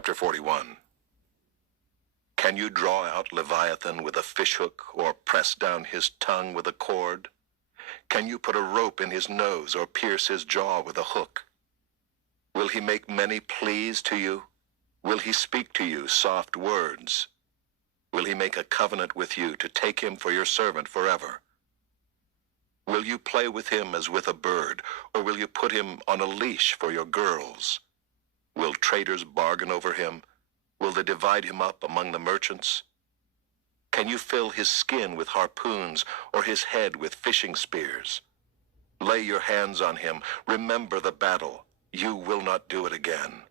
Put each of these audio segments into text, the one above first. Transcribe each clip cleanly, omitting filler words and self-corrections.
Chapter 41. Can you draw out Leviathan with a fishhook, or press down his tongue with a cord? Can you put a rope in his nose, or pierce his jaw with a hook? Will he make many pleas to you? Will he speak to you soft words? Will he make a covenant with you to take him for your servant forever? Will you play with him as with a bird, or will you put him on a leash for your girls? Will traders bargain over him? Will they divide him up among the merchants? Can you fill his skin with harpoons, or his head with fishing spears? Lay your hands on him. Remember the battle. You will not do it again.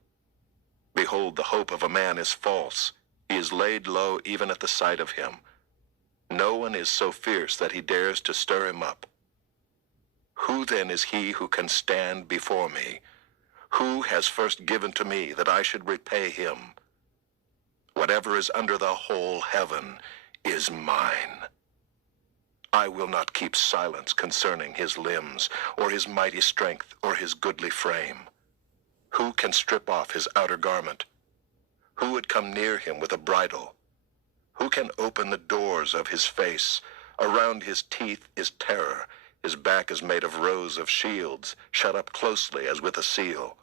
Behold, the hope of a man is false. He is laid low even at the sight of him. No one is so fierce that he dares to stir him up. Who then is he who can stand before me? Who has first given to me that I should repay him? Whatever is under the whole heaven is mine. I will not keep silence concerning his limbs, or his mighty strength, or his goodly frame. Who can strip off his outer garment? Who would come near him with a bridle? Who can open the doors of his face? Around his teeth is terror. His back is made of rows of shields, shut up closely as with a seal.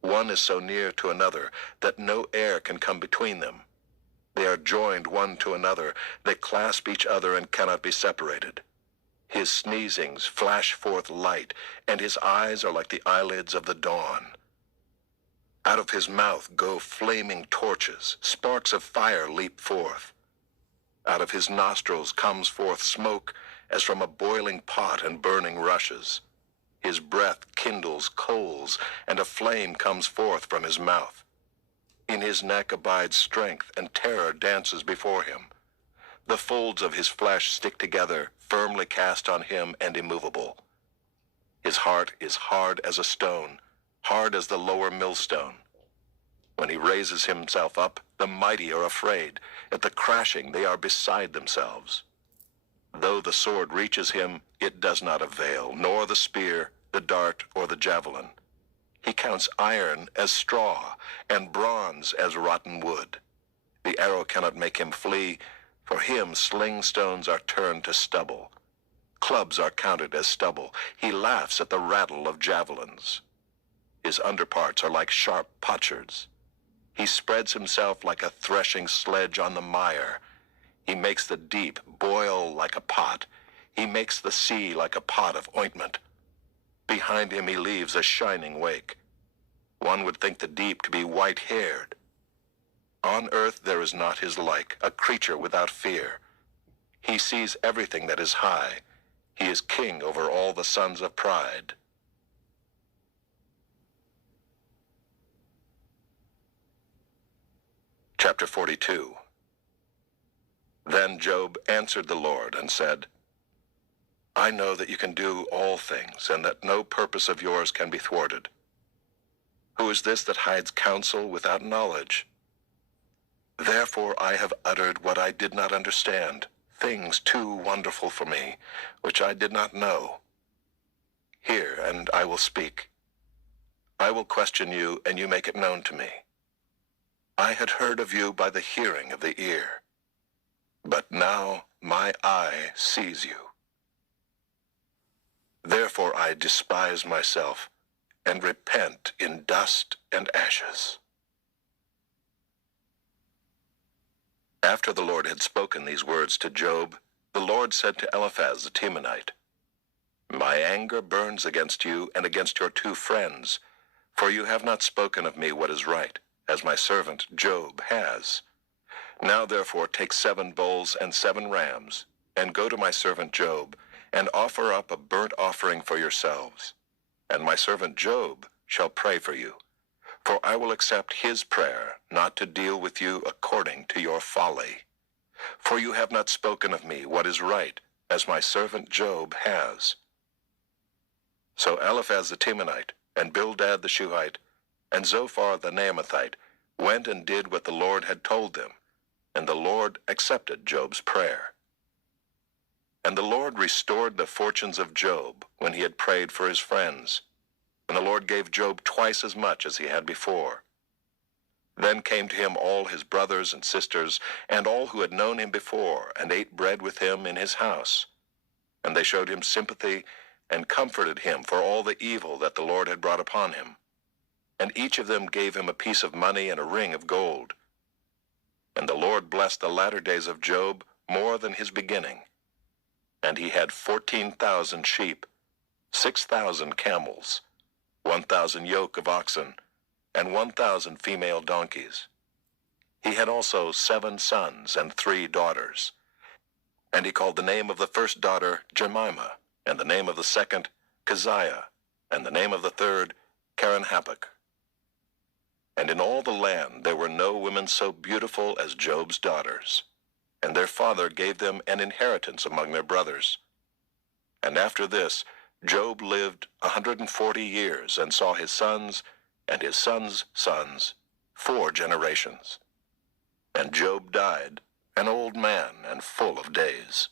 One is so near to another that no air can come between them. They are joined one to another. They clasp each other and cannot be separated. His sneezings flash forth light, and his eyes are like the eyelids of the dawn. Out of his mouth go flaming torches. Sparks of fire leap forth. Out of his nostrils comes forth smoke as from a boiling pot and burning rushes. His breath kindles coals, and a flame comes forth from his mouth. In his neck abides strength, and terror dances before him. The folds of his flesh stick together, firmly cast on him and immovable. His heart is hard as a stone, hard as the lower millstone. When he raises himself up, the mighty are afraid. At the crashing they are beside themselves. Though the sword reaches him, it does not avail, nor the spear, the dart, or the javelin. He counts iron as straw, and bronze as rotten wood. The arrow cannot make him flee. For him sling stones are turned to stubble. Clubs are counted as stubble. He laughs at the rattle of javelins. His underparts are like sharp potsherds. He spreads himself like a threshing sledge on the mire. He makes the deep boil like a pot. He makes the sea like a pot of ointment. Behind him he leaves a shining wake. One would think the deep to be white-haired. On earth there is not his like, a creature without fear. He sees everything that is high. He is king over all the sons of pride. Chapter 42. Then Job answered the Lord and said, I know that you can do all things, and that no purpose of yours can be thwarted. Who is this that hides counsel without knowledge? Therefore I have uttered what I did not understand, things too wonderful for me, which I did not know. Hear, and I will speak. I will question you, and you make it known to me. I had heard of you by the hearing of the ear, but now my eye sees you. Therefore I despise myself, and repent in dust and ashes. After the Lord had spoken these words to Job, the Lord said to Eliphaz the Temanite, My anger burns against you and against your two friends, for you have not spoken of me what is right, as my servant Job has. Now therefore take 7 bulls and 7 rams, and go to my servant Job, and offer up a burnt offering for yourselves. And my servant Job shall pray for you, for I will accept his prayer, not to deal with you according to your folly. For you have not spoken of me what is right, as my servant Job has. So Eliphaz the Temanite, and Bildad the Shuhite, and Zophar the Naamathite went and did what the Lord had told them, and the Lord accepted Job's prayer. And the Lord restored the fortunes of Job when he had prayed for his friends, and the Lord gave Job twice as much as he had before. Then came to him all his brothers and sisters, and all who had known him before, and ate bread with him in his house. And they showed him sympathy, and comforted him for all the evil that the Lord had brought upon him. And each of them gave him a piece of money and a ring of gold. And the Lord blessed the latter days of Job more than his beginning. And he had 14,000 sheep, 6,000 camels, 1,000 yoke of oxen, and 1,000 female donkeys. He had also 7 sons and 3 daughters. And he called the name of the first daughter Jemimah, and the name of the second Keziah, and the name of the third Keren-Happuch. And in all the land there were no women so beautiful as Job's daughters, and their father gave them an inheritance among their brothers. And after this Job lived 140 years, and saw his sons and his sons' sons 4 generations. And Job died, an old man and full of days.